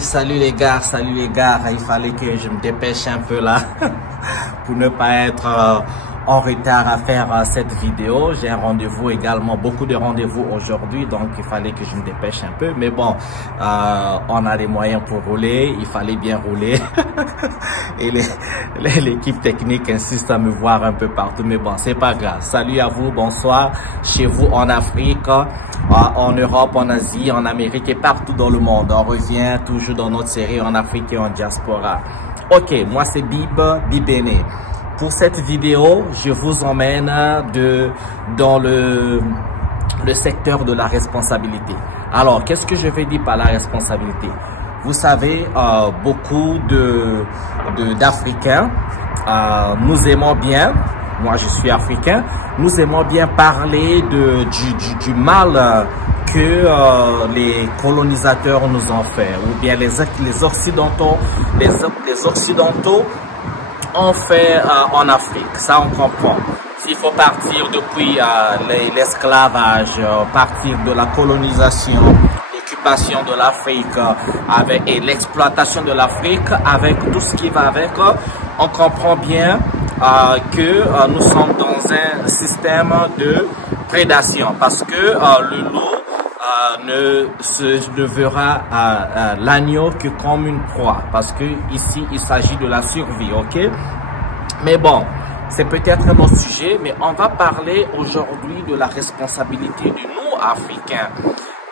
salut les gars, il fallait que je me dépêche un peu là pour ne pas être en retard à faire cette vidéo. J'ai un rendez-vous également, beaucoup de rendez-vous aujourd'hui, donc il fallait que je me dépêche un peu. Mais bon, on a les moyens pour rouler, il fallait bien rouler. Et l'équipe technique insiste à me voir un peu partout, mais bon, c'est pas grave. Salut à vous, bonsoir, chez vous en Afrique, en Europe, en Asie, en Amérique et partout dans le monde. On revient toujours dans notre série en Afrique et en diaspora. Ok, moi c'est Bibene. Pour cette vidéo, je vous emmène dans le secteur de la responsabilité. Alors, qu'est-ce que je vais dire par la responsabilité? Vous savez, beaucoup d'Africains, nous aimons bien, moi je suis africain, nous aimons bien parler du mal que les colonisateurs nous ont fait, ou bien les Occidentaux, les Occidentaux ont fait en Afrique. Ça on comprend. S'il faut partir depuis l'esclavage, partir de la colonisation, l'occupation de l'Afrique et l'exploitation de l'Afrique avec tout ce qui va avec, on comprend bien que nous sommes dans un système de prédation parce que le loup ne verra l'agneau que comme une proie, parce que ici il s'agit de la survie, ok? Mais bon, c'est peut-être un autre sujet, mais on va parler aujourd'hui de la responsabilité de nous Africains.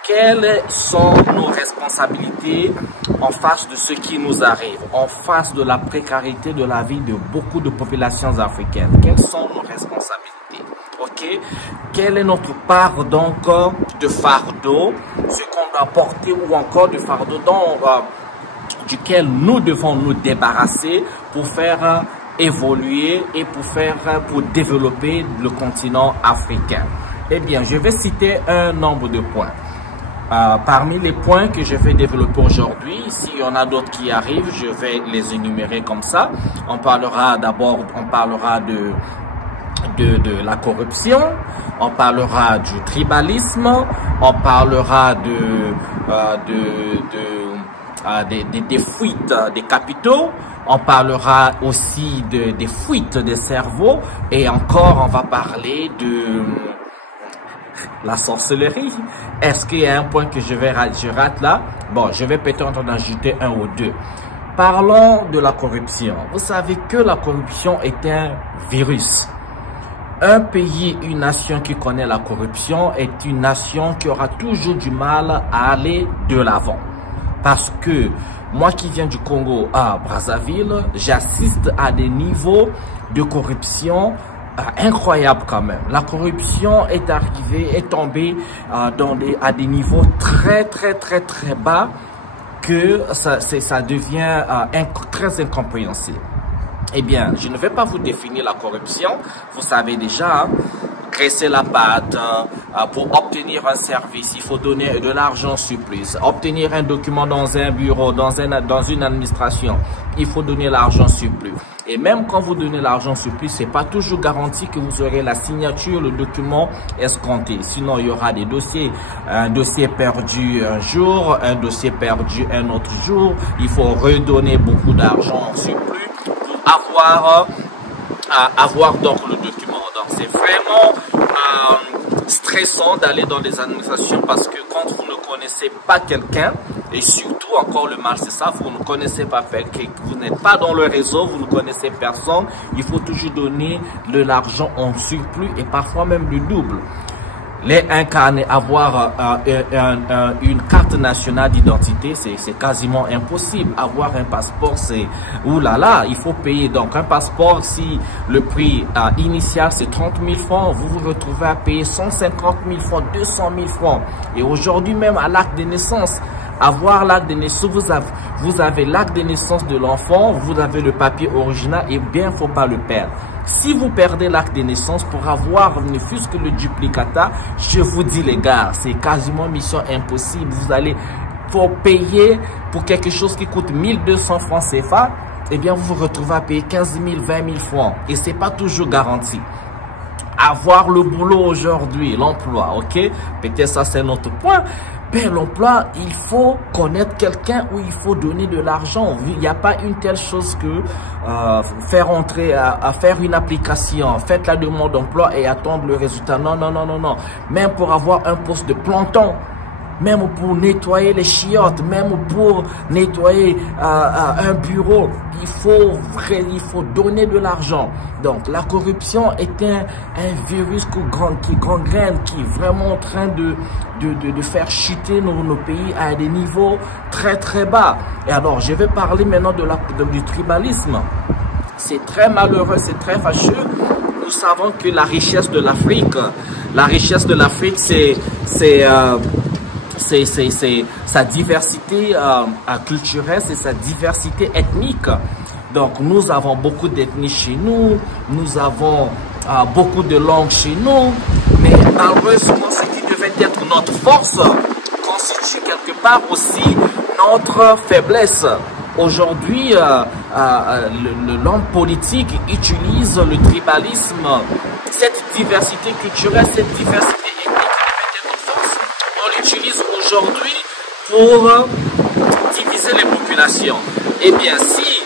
Quelles sont nos responsabilités en face de ce qui nous arrive, en face de la précarité de la vie de beaucoup de populations africaines? Quelles sont nos responsabilités? Ok, quelle est notre part donc de fardeau, ce qu'on doit porter, ou encore de fardeau duquel nous devons nous débarrasser pour faire évoluer et pour développer le continent africain? Eh bien, je vais citer un nombre de points. Parmi les points que je vais développer aujourd'hui, s'il y en a d'autres qui arrivent, je vais les énumérer comme ça. On parlera d'abord, de la corruption, on parlera du tribalisme, on parlera des fuites des capitaux, on parlera aussi des fuites des cerveaux, et encore on va parler de la sorcellerie. Est-ce qu'il y a un point que je rate là? Bon, je vais peut-être en ajouter un ou deux. Parlons de la corruption. Vous savez que la corruption est un virus. Un pays, une nation qui connaît la corruption est une nation qui aura toujours du mal à aller de l'avant. Parce que moi qui viens du Congo à Brazzaville, j'assiste à des niveaux de corruption incroyables quand même. La corruption est tombée à des niveaux très bas que ça devient très incompréhensible. Eh bien, je ne vais pas vous définir la corruption. Vous savez déjà, hein, graisser la patte, pour obtenir un service, il faut donner de l'argent surplus. Obtenir un document dans un bureau, dans une administration, il faut donner l'argent surplus. Et même quand vous donnez l'argent surplus, c'est pas toujours garanti que vous aurez la signature, le document escompté. Sinon, il y aura des dossiers. Un dossier perdu un jour, un dossier perdu un autre jour. Il faut redonner beaucoup d'argent surplus avoir donc le document. Donc c'est vraiment stressant d'aller dans les administrations, parce que quand vous ne connaissez pas quelqu'un, et surtout encore le mal c'est ça, vous ne connaissez pas quelqu'un, vous n'êtes pas dans le réseau, vous ne connaissez personne, il faut toujours donner de l'argent en surplus et parfois même le double. Les incarner, avoir une carte nationale d'identité, c'est quasiment impossible. Avoir un passeport, c'est oulala, il faut payer. Donc un passeport, si le prix initial c'est 30 000 francs, vous vous retrouvez à payer 150 000 francs, 200 000 francs. Et aujourd'hui même à l'acte de naissance, avoir l'acte de naissance, vous avez l'acte de naissance de l'enfant, vous avez le papier original, et bien faut pas le perdre. Si vous perdez l'acte de naissance pour avoir ne fût-ce que le duplicata, je vous dis les gars, c'est quasiment mission impossible. Vous allez payer pour quelque chose qui coûte 1200 francs CFA, eh bien vous vous retrouvez à payer 15 000, 20 000 francs. Et c'est pas toujours garanti. Avoir le boulot aujourd'hui, l'emploi, ok? Peut-être ça c'est notre point. bel emploi, il faut connaître quelqu'un ou il faut donner de l'argent. Il n'y a pas une telle chose que faire entrer, à faire une application, faites la demande d'emploi et attendre le résultat. Non, non, non, non, non. Même pour avoir un poste de planton, même pour nettoyer les chiottes, même pour nettoyer un bureau, il faut donner de l'argent. Donc la corruption est un virus qui gangrène, qui est vraiment en train de faire chuter nos pays à des niveaux très très bas. Et alors je vais parler maintenant du tribalisme. C'est très malheureux, c'est très fâcheux. Nous savons que la richesse de l'Afrique, c'est sa diversité culturelle, c'est sa diversité ethnique. Donc nous avons beaucoup d'ethnies chez nous, nous avons beaucoup de langues chez nous, mais malheureusement ce qui devait être notre force constitue quelque part aussi notre faiblesse. Aujourd'hui, l'homme politique utilise le tribalisme, cette diversité culturelle, cette diversité utilise aujourd'hui pour diviser les populations. Eh bien, si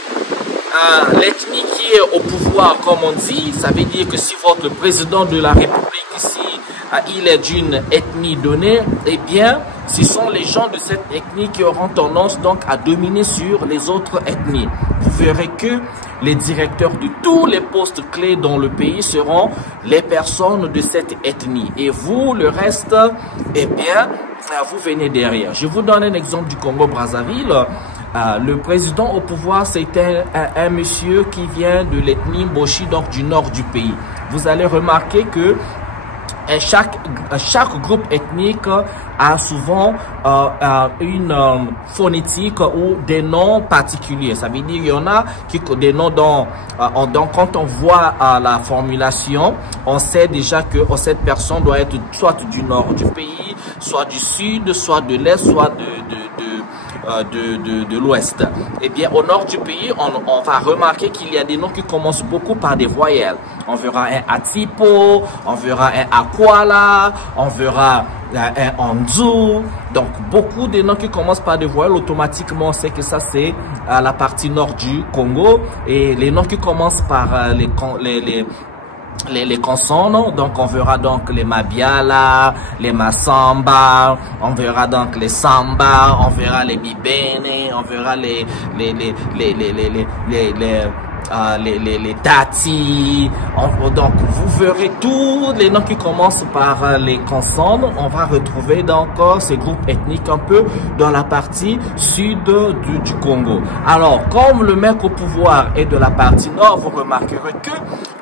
l'ethnie qui est au pouvoir, comme on dit, ça veut dire que si votre président de la République ici, il est d'une ethnie donnée, eh bien, ce sont les gens de cette ethnie qui auront tendance donc à dominer sur les autres ethnies. Vous verrez que les directeurs de tous les postes clés dans le pays seront les personnes de cette ethnie. Et vous, le reste, eh bien, vous venez derrière. Je vous donne un exemple du Congo-Brazzaville. Le président au pouvoir, c'est un monsieur qui vient de l'ethnie Mboshi, donc du nord du pays. Vous allez remarquer que chaque groupe ethnique a souvent une phonétique ou des noms particuliers. Ça veut dire qu'il y en a qui des noms quand on voit la formulation, on sait déjà que cette personne doit être soit du nord du pays, soit du sud, soit de l'est, soit de l'ouest. Eh bien, au nord du pays, on va remarquer qu'il y a des noms qui commencent beaucoup par des voyelles. On verra un Atipo, on verra un Akwala, on verra un Anzu. Donc, beaucoup de noms qui commencent par des voyelles, automatiquement, on sait que ça, c'est la partie nord du Congo. Et les noms qui commencent par les consonnes, donc on verra donc les Mabiala, les Masamba, on verra donc les Samba, on verra les Bibene, on verra les Tati. Donc vous verrez tous les noms qui commencent par les consonnes. On va retrouver donc ces groupes ethniques un peu dans la partie sud du Congo. Alors comme le mec au pouvoir est de la partie nord, vous remarquerez que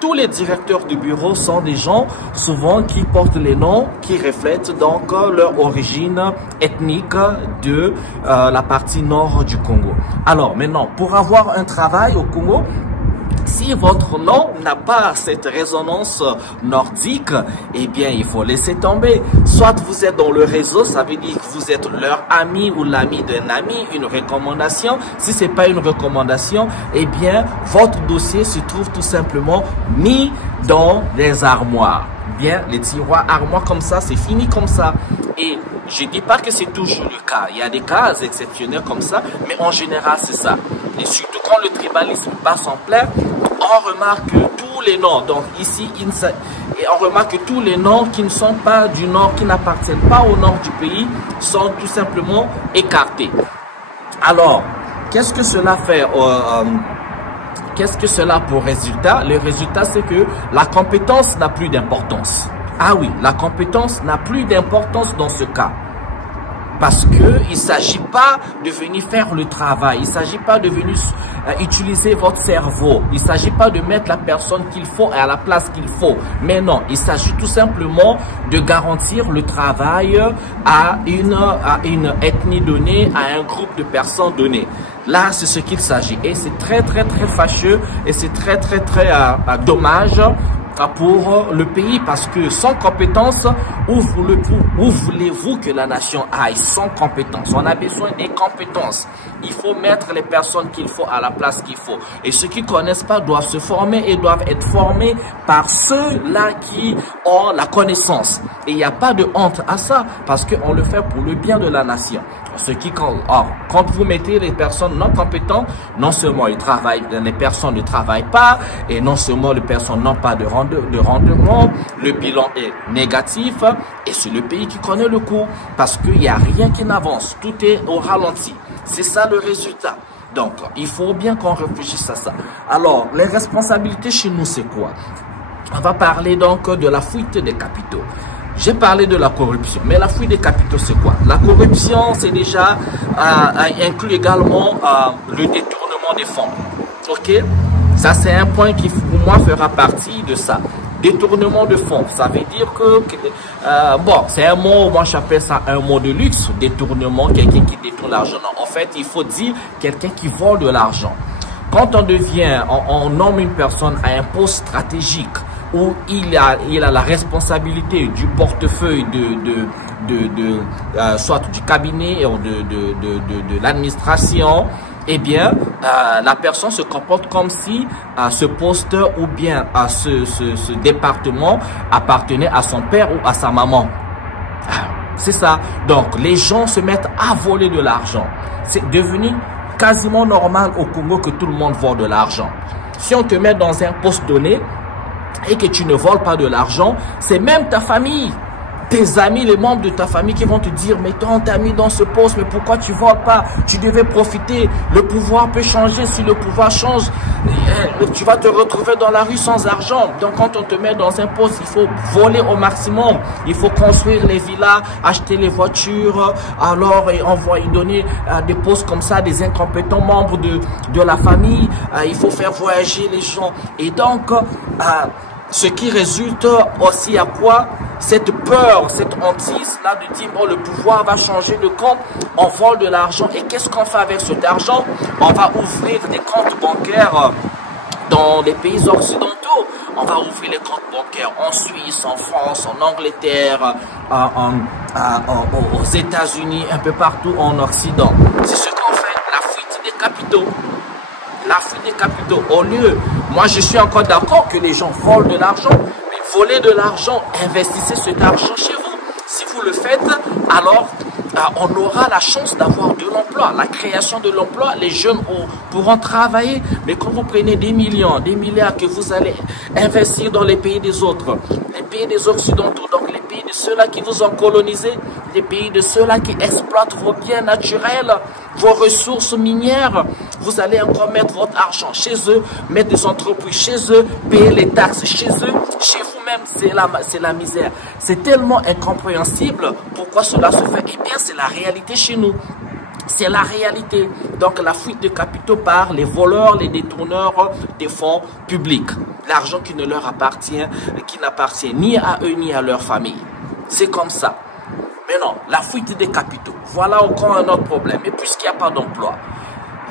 tous les directeurs du bureau sont des gens souvent qui portent les noms qui reflètent donc leur origine ethnique de la partie nord du Congo. Alors maintenant, pour avoir un travail au Congo, si votre nom n'a pas cette résonance nordique, eh bien, il faut laisser tomber. Soit vous êtes dans le réseau, ça veut dire que vous êtes leur ami ou l'ami d'un ami, une recommandation. Si c'est pas une recommandation, eh bien, votre dossier se trouve tout simplement mis dans les armoires. Bien, les tiroirs armoires comme ça, c'est fini comme ça. Et je dis pas que c'est toujours le cas. Il y a des cas exceptionnels comme ça, mais en général, c'est ça. Et surtout quand le tribalisme passe en plein, on remarque que tous les noms, donc ici, et on remarque que tous les noms qui ne sont pas du nord, qui n'appartiennent pas au nord du pays, sont tout simplement écartés. Alors, qu'est-ce que cela fait qu'est-ce que cela a pour résultat? Le résultat, c'est que la compétence n'a plus d'importance. Ah oui, la compétence n'a plus d'importance dans ce cas. Parce que il s'agit pas de venir faire le travail, il s'agit pas de venir utiliser votre cerveau, il s'agit pas de mettre la personne qu'il faut à la place qu'il faut. Mais non, il s'agit tout simplement de garantir le travail à une ethnie donnée, à un groupe de personnes données. Là, c'est ce qu'il s'agit. Et c'est très, très, très fâcheux et c'est très, très, très dommage pour le pays, parce que sans compétence, où voulez-vous que la nation aille sans compétence? On a besoin des compétences. Il faut mettre les personnes qu'il faut à la place qu'il faut. Et ceux qui ne connaissent pas doivent se former et doivent être formés par ceux-là qui ont la connaissance. Et il n'y a pas de honte à ça, parce qu'on le fait pour le bien de la nation. Quand vous mettez les personnes non compétentes, non seulement les personnes ne travaillent pas, et non seulement les personnes n'ont pas de rendement, le bilan est négatif, et c'est le pays qui connaît le coup, parce qu'il n'y a rien qui n'avance, tout est au ralenti. C'est ça le résultat. Donc, il faut bien qu'on réfléchisse à ça. Alors, les responsabilités chez nous, c'est quoi? On va parler donc de la fuite des capitaux. J'ai parlé de la corruption, mais la fuite des capitaux, c'est quoi? La corruption, c'est déjà inclut également le détournement des fonds. Ok? Ça, c'est un point qui, pour moi, fera partie de ça. Détournement de fonds, ça veut dire que bon, c'est un mot, moi j'appelle ça un mot de luxe. Détournement, quelqu'un qui détourne l'argent. En fait, il faut dire quelqu'un qui vole de l'argent. Quand on nomme une personne à un poste stratégique, où il a la responsabilité du portefeuille soit du cabinet ou de l'administration, eh bien, la personne se comporte comme si ce poste ou bien ce département appartenait à son père ou à sa maman. C'est ça. Donc, les gens se mettent à voler de l'argent. C'est devenu quasiment normal au Congo que tout le monde vole de l'argent. Si on te met dans un poste donné, et que tu ne voles pas de l'argent, c'est même ta famille, tes amis, les membres de ta famille qui vont te dire, mais on t'a mis dans ce poste, mais pourquoi tu voles pas? Tu devais profiter, le pouvoir peut changer, si le pouvoir change, tu vas te retrouver dans la rue sans argent. Donc quand on te met dans un poste, il faut voler au maximum, il faut construire les villas, acheter les voitures, alors donner des postes comme ça, des incompétents membres de la famille, il faut faire voyager les gens. Et donc, ce qui résulte aussi à quoi? Cette peur, cette hantise là de dire, bon, le pouvoir va changer de camp, on vole de l'argent. Et qu'est-ce qu'on fait avec cet argent? On va ouvrir des comptes bancaires dans les pays occidentaux. On va ouvrir les comptes bancaires en Suisse, en France, en Angleterre, aux États-Unis, un peu partout en Occident. C'est ce qu'on fait, la fuite des capitaux. La fuite des capitaux. Au lieu, moi je suis encore d'accord que les gens volent de l'argent, mais voler de l'argent, investissez cet argent chez vous. Si vous le faites, alors on aura la chance d'avoir de l'emploi, la création de l'emploi, les jeunes pourront travailler. Mais quand vous prenez des millions, des milliards que vous allez investir dans les pays des autres, les pays des occidentaux, donc les pays de ceux-là qui vous ont colonisé, les pays de ceux-là qui exploitent vos biens naturels, vos ressources minières, vous allez encore mettre votre argent chez eux, mettre des entreprises chez eux, payer les taxes chez eux, chez vous-même, c'est la misère. C'est tellement incompréhensible pourquoi cela se fait. Eh bien, c'est la réalité chez nous. C'est la réalité. Donc, la fuite de capitaux par les voleurs, les détourneurs des fonds publics. L'argent qui ne leur appartient, qui n'appartient ni à eux ni à leur famille. C'est comme ça. Mais non, la fuite des capitaux. Voilà encore un autre problème. Et puisqu'il n'y a pas d'emploi,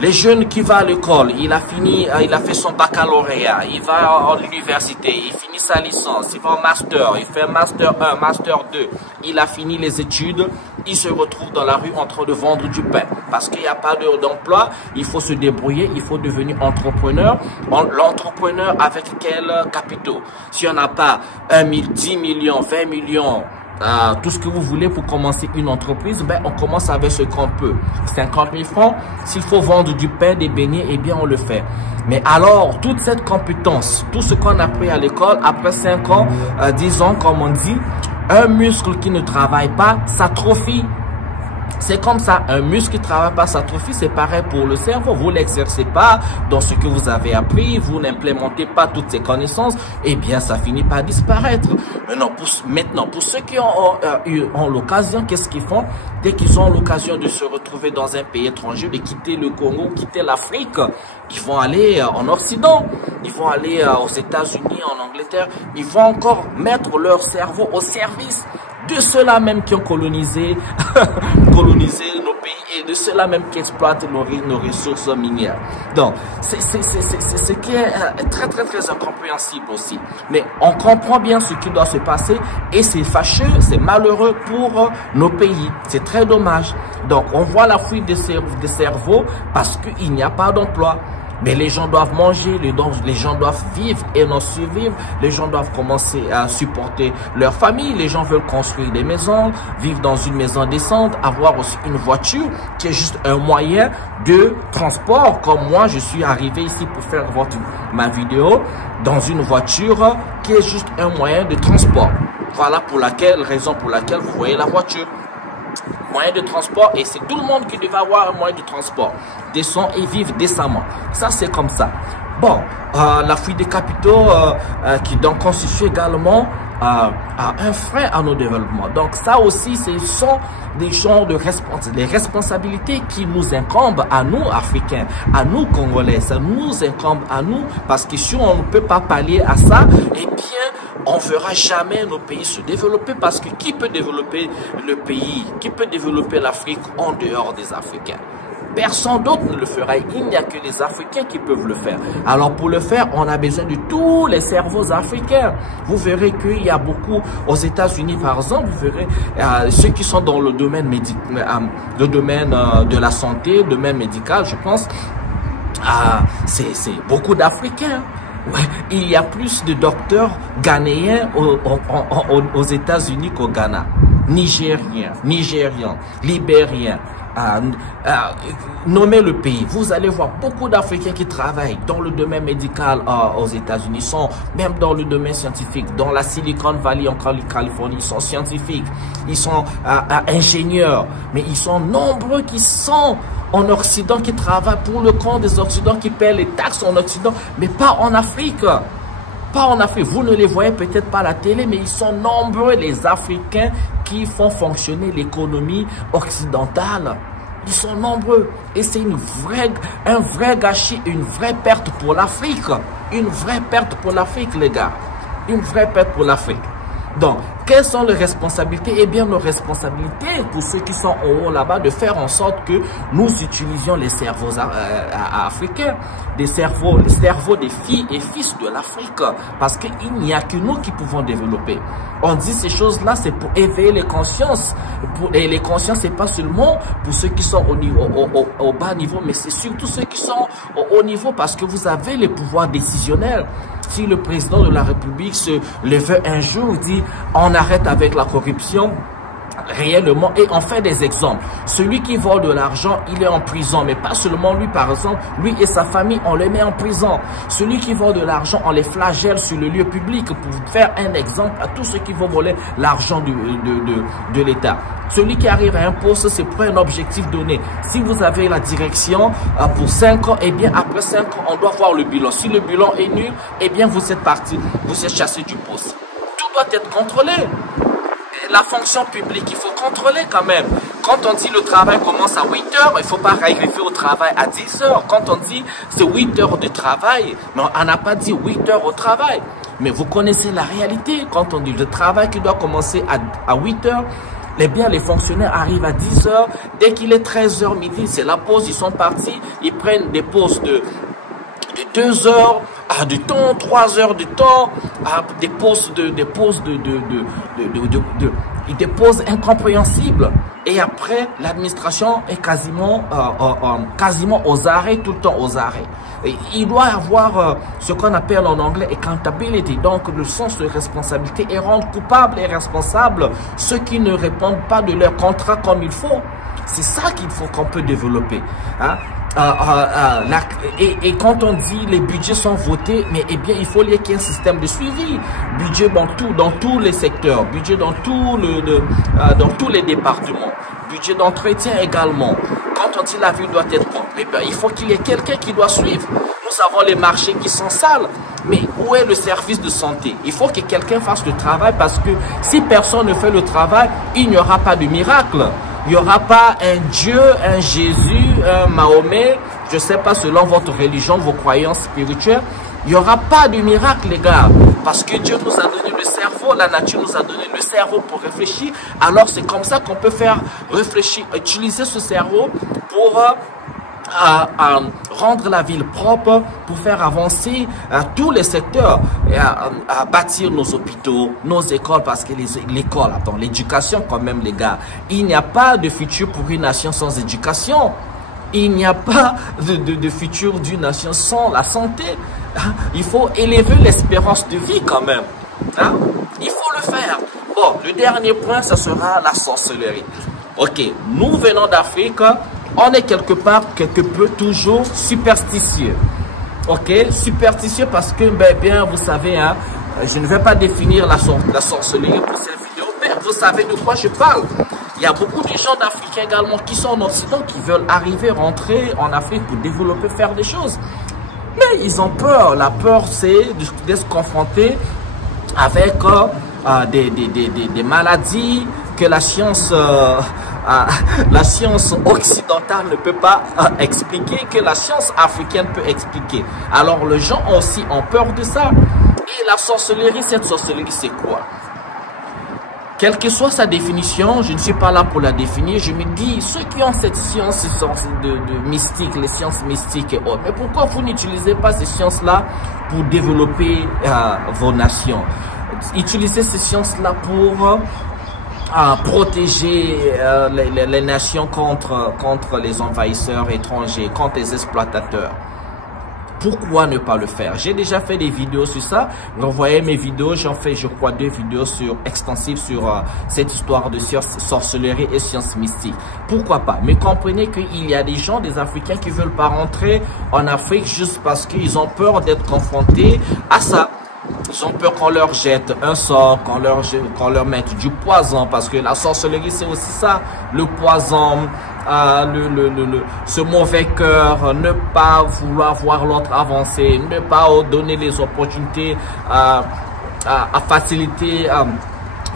les jeunes qui vont à l'école, il a fait son baccalauréat, il va à l'université, il finit sa licence, il va en master, il fait master 1, master 2, il a fini les études, il se retrouve dans la rue en train de vendre du pain. Parce qu'il n'y a pas d'emploi, il faut se débrouiller, il faut devenir entrepreneur. L'entrepreneur avec quel capitaux? Si on n'a pas 10 millions, 20 millions, tout ce que vous voulez pour commencer une entreprise, ben on commence avec ce qu'on peut. 50 000 francs, s'il faut vendre du pain, des beignets, eh bien on le fait. Mais alors, toute cette compétence, tout ce qu'on a appris à l'école, après 5 ans, 10 ans, comme on dit, un muscle qui ne travaille pas s'atrophie. C'est comme ça, un muscle qui ne travaille pas s'atrophie, c'est pareil pour le cerveau. Vous ne l'exercez pas dans ce que vous avez appris, vous n'implémentez pas toutes ces connaissances, eh bien ça finit par disparaître. Maintenant, pour ceux qui ont l'occasion, qu'est-ce qu'ils font? Dès qu'ils ont l'occasion de se retrouver dans un pays étranger, de quitter le Congo, quitter l'Afrique, ils vont aller en Occident, ils vont aller aux États-Unis, en Angleterre, ils vont encore mettre leur cerveau au service de ceux-là même qui ont colonisé nos pays et de ceux-là même qui exploitent nos ressources minières. Donc, c'est ce qui est très, très, très incompréhensible aussi. Mais on comprend bien ce qui doit se passer et c'est fâcheux, c'est malheureux pour nos pays. C'est très dommage. Donc, on voit la fuite des cerveaux parce qu'il n'y a pas d'emploi. Mais les gens doivent manger, les gens doivent vivre et non survivre. Les gens doivent commencer à supporter leur famille. Les gens veulent construire des maisons, vivre dans une maison décente, avoir aussi une voiture qui est juste un moyen de transport. Comme moi, je suis arrivé ici pour faire ma vidéo dans une voiture qui est juste un moyen de transport. Voilà raison pour laquelle vous voyez la voiture. Moyen de transport, et c'est tout le monde qui devait avoir un moyen de transport décent et vivre décemment. Ça, c'est comme ça. Bon, la fuite des capitaux qui donc constitue également un frein à nos développements. Donc ça aussi, ce sont des genres de responsabilités qui nous incombent à nous, Africains, à nous, Congolais. Ça nous incombe à nous parce que si on ne peut pas pallier à ça, eh bien, on ne fera jamais nos pays se développer parce que qui peut développer le pays, qui peut développer l'Afrique en dehors des Africains? Personne d'autre ne le fera. Il n'y a que les Africains qui peuvent le faire. Alors pour le faire, on a besoin de tous les cerveaux africains. Vous verrez qu'il y a beaucoup aux États-Unis, par exemple, vous verrez ceux qui sont dans le domaine de la santé, le domaine médical, je pense, c'est beaucoup d'Africains. Ouais, il y a plus de docteurs ghanéens aux États-Unis qu'au Ghana. Nigériens, Libériens. Nommez le pays. Vous allez voir beaucoup d'Africains qui travaillent dans le domaine médical aux États-Unis. Ils sont même dans le domaine scientifique. Dans la Silicon Valley en Californie, ils sont scientifiques. Ils sont ingénieurs. Mais ils sont nombreux qui sont en Occident, qui travaillent pour le compte des Occidentaux, qui paient les taxes en Occident, mais pas en Afrique. Pas en Afrique. Vous ne les voyez peut-être pas à la télé, mais ils sont nombreux, les Africains qui font fonctionner l'économie occidentale. Ils sont nombreux. Et c'est un vrai gâchis, une vraie perte pour l'Afrique. Une vraie perte pour l'Afrique, les gars. Une vraie perte pour l'Afrique. Donc, quelles sont les responsabilités? Eh bien, nos responsabilités, pour ceux qui sont en haut là-bas, de faire en sorte que nous utilisions les cerveaux africains, les cerveaux des filles et fils de l'Afrique, parce qu'il n'y a que nous qui pouvons développer. On dit ces choses-là, c'est pour éveiller les consciences. Et les consciences, c'est pas seulement pour ceux qui sont au bas niveau, mais c'est surtout ceux qui sont au haut niveau, parce que vous avez les pouvoirs décisionnels. Si le président de la République se lève un jour, dit on arrête avec la corruption, réellement, et on fait des exemples. Celui qui vole de l'argent, il est en prison, mais pas seulement lui, par exemple, lui et sa famille, on les met en prison. Celui qui vole de l'argent, on les flagelle sur le lieu public pour faire un exemple à tous ceux qui vont voler l'argent de l'État. Celui qui arrive à un poste, c'est pour un objectif donné. Si vous avez la direction pour 5 ans, eh bien après 5 ans, on doit voir le bilan. Si le bilan est nul, eh bien vous êtes parti, vous êtes chassé du poste. Tout doit être contrôlé. La fonction publique, il faut contrôler quand même. Quand on dit le travail commence à 8 heures, il ne faut pas arriver au travail à 10 heures. Quand on dit c'est 8 heures de travail, mais on n'a pas dit 8 heures au travail. Mais vous connaissez la réalité. Quand on dit le travail qui doit commencer à 8 heures, eh bien, les fonctionnaires arrivent à 10 heures. Dès qu'il est 13 heures midi, c'est la pause, ils sont partis. Ils prennent des pauses de 2 heures du temps, 3 heures du temps, des pauses incompréhensibles. Et après, l'administration est quasiment aux arrêts, tout le temps aux arrêts. Et il doit y avoir ce qu'on appelle en anglais accountability, donc le sens de responsabilité, et rendre coupables et responsables ceux qui ne répondent pas de leur contrat comme il faut. C'est ça qu'il faut qu'on peut développer. Hein? Et quand on dit les budgets sont votés, mais eh bien il faut qu'il y ait un système de suivi. Budget dans tous les secteurs, budget dans tous les départements, budget d'entretien également. Quand on dit la ville doit être propre, eh bien, il faut qu'il y ait quelqu'un qui doit suivre. Nous avons les marchés qui sont sales, mais où est le service de santé? Il faut que quelqu'un fasse le travail, parce que si personne ne fait le travail, il n'y aura pas de miracle. Il n'y aura pas un Dieu, un Jésus, un Mahomet je sais pas, selon votre religion, vos croyances spirituelles, il n'y aura pas de miracle, les gars. Parce que Dieu nous a donné le cerveau, la nature nous a donné le cerveau pour réfléchir. Alors c'est comme ça qu'on peut faire réfléchir, utiliser ce cerveau pour rendre la ville propre, pour faire avancer tous les secteurs, et à bâtir nos hôpitaux, nos écoles, parce que l'école, attends, l'éducation quand même, les gars, il n'y a pas de futur pour une nation sans éducation. Il n'y a pas de futur d'une nation sans la santé. Il faut élever l'espérance de vie quand même. Hein? Il faut le faire. Bon, le dernier point, ce sera la sorcellerie. Ok, nous venons d'Afrique, on est quelque peu toujours superstitieux. Ok, superstitieux parce que, ben, bien, vous savez, hein, je ne vais pas définir la sorcellerie pour cette vidéo, mais vous savez de quoi je parle. Il y a beaucoup de gens d'Africains également qui sont en Occident, qui veulent arriver, rentrer en Afrique pour développer, faire des choses. Mais ils ont peur. La peur, c'est de se confronter avec des maladies que la science occidentale ne peut pas expliquer, que la science africaine peut expliquer. Alors les gens aussi ont peur de ça. Et la sorcellerie, cette sorcellerie, c'est quoi? Quelle que soit sa définition, je ne suis pas là pour la définir, je me dis, ceux qui ont cette science de mystique, les sciences mystiques et autres, mais pourquoi vous n'utilisez pas ces sciences-là pour développer vos nations? Utilisez ces sciences-là pour protéger les nations contre les envahisseurs étrangers, contre les exploitateurs. Pourquoi ne pas le faire? J'ai déjà fait des vidéos sur ça. Vous voyez mes vidéos, j'en fais, je crois, 2 vidéos extensives sur cette histoire de sorcellerie et sciences mystiques. Pourquoi pas? Mais comprenez qu'il y a des gens, des Africains qui veulent pas rentrer en Afrique juste parce qu'ils ont peur d'être confrontés à ça. Ils ont peur qu'on leur jette un sort, qu'on leur mette du poison, parce que la sorcellerie, c'est aussi ça, le poison, ce mauvais cœur, ne pas vouloir voir l'autre avancer, ne pas donner les opportunités à faciliter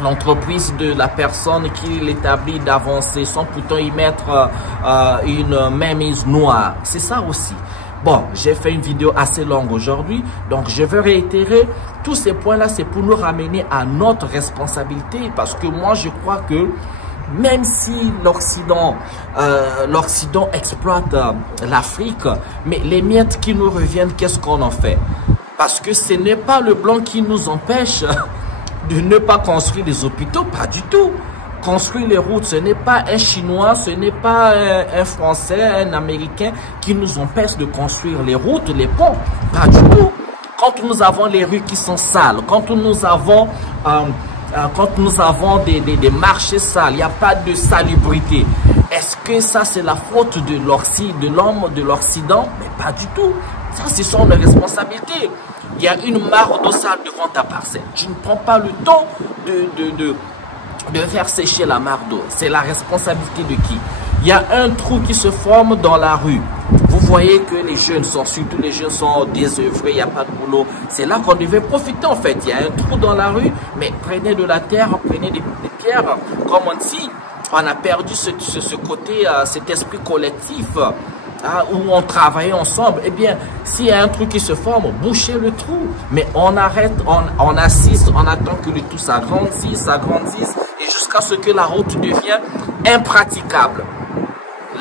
l'entreprise de la personne qui l'établit d'avancer sans pourtant y mettre une mainmise noire. C'est ça aussi. Bon, j'ai fait une vidéo assez longue aujourd'hui, donc je veux réitérer tous ces points-là, c'est pour nous ramener à notre responsabilité, parce que moi je crois que même si l'Occident exploite l'Afrique, mais les miettes qui nous reviennent, qu'est-ce qu'on en fait? Parce que ce n'est pas le blanc qui nous empêche de ne pas construire des hôpitaux, pas du tout. Construire les routes, ce n'est pas un Chinois, ce n'est pas un Français, un Américain qui nous empêche de construire les routes, les ponts, pas du tout. Quand nous avons les rues qui sont sales, quand nous avons des marchés sales, il n'y a pas de salubrité. Est-ce que ça c'est la faute de l'homme de l'Occident? Mais pas du tout. Ça, ce sont les responsabilités. Il y a une mare d'eau sale devant ta parcelle. Tu ne prends pas le temps de faire sécher la mare d'eau. C'est la responsabilité de qui? Il y a un trou qui se forme dans la rue. Vous voyez que les jeunes surtout les jeunes sont désœuvrés, il n'y a pas de boulot. C'est là qu'on devait profiter en fait. Il y a un trou dans la rue, mais prenez de la terre, prenez des pierres. Comme on dit, on a perdu ce côté, cet esprit collectif. Où on travaille ensemble. Eh bien, s'il y a un trou qui se forme, bouchez le trou. Mais on arrête, on assiste, on attend que le tout s'agrandisse, et jusqu'à ce que la route devienne impraticable.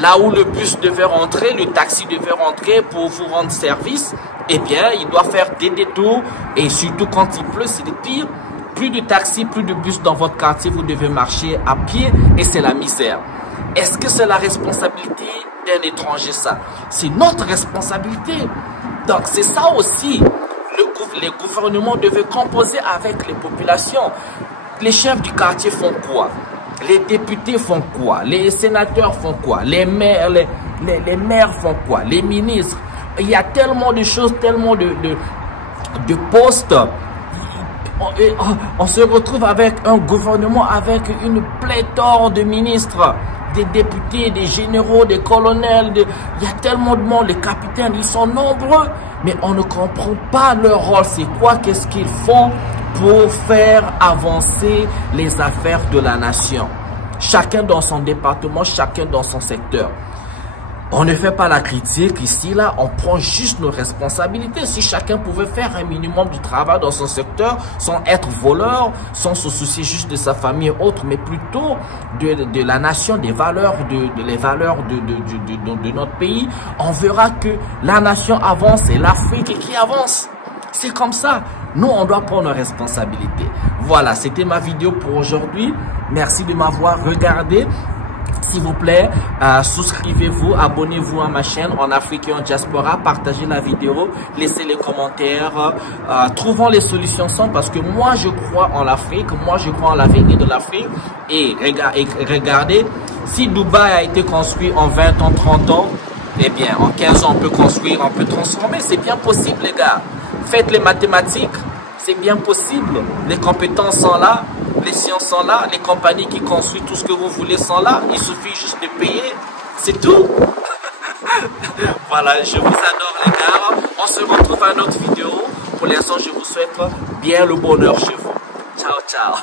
Là où le bus devait rentrer, le taxi devait rentrer pour vous rendre service, eh bien, il doit faire des détours, et surtout quand il pleut, c'est le pire. Plus de taxi, plus de bus dans votre quartier, vous devez marcher à pied, et c'est la misère. Est-ce que c'est la responsabilité d'un étranger, ça? C'est notre responsabilité. Donc, c'est ça aussi. Les gouvernements devaient composer avec les populations. Les chefs du quartier font quoi? Les députés font quoi? Les sénateurs font quoi? Les maires, les maires font quoi? Les ministres. Il y a tellement de choses, tellement de postes. On se retrouve avec un gouvernement avec une pléthore de ministres, des députés, des généraux, des colonels. Il y a tellement de monde, les capitaines, ils sont nombreux, mais on ne comprend pas leur rôle. C'est quoi? Qu'est-ce qu'ils font pour faire avancer les affaires de la nation? Chacun dans son département, chacun dans son secteur. On ne fait pas la critique ici, là, on prend juste nos responsabilités. Si chacun pouvait faire un minimum du travail dans son secteur, sans être voleur, sans se soucier juste de sa famille et autres, mais plutôt de la nation, des valeurs, les valeurs de notre pays, on verra que la nation avance et l'Afrique qui avance. C'est comme ça. Nous, on doit prendre nos responsabilités. Voilà, c'était ma vidéo pour aujourd'hui. Merci de m'avoir regardé. S'il vous plaît, souscrivez-vous, abonnez-vous à ma chaîne En Afrique et en Diaspora, partagez la vidéo, laissez les commentaires, trouvons les solutions ensemble parce que moi je crois en l'Afrique, moi je crois en l'avenir de l'Afrique et regardez, si Dubaï a été construit en 20 ans, 30 ans, eh bien en 15 ans on peut construire, on peut transformer, c'est bien possible les gars. Faites les mathématiques, c'est bien possible, les compétences sont là. Les sciences sont là, les compagnies qui construisent tout ce que vous voulez sont là. Il suffit juste de payer, c'est tout. Voilà, je vous adore les gars. On se retrouve à une autre vidéo. Pour l'instant, je vous souhaite bien le bonheur chez vous. Ciao, ciao.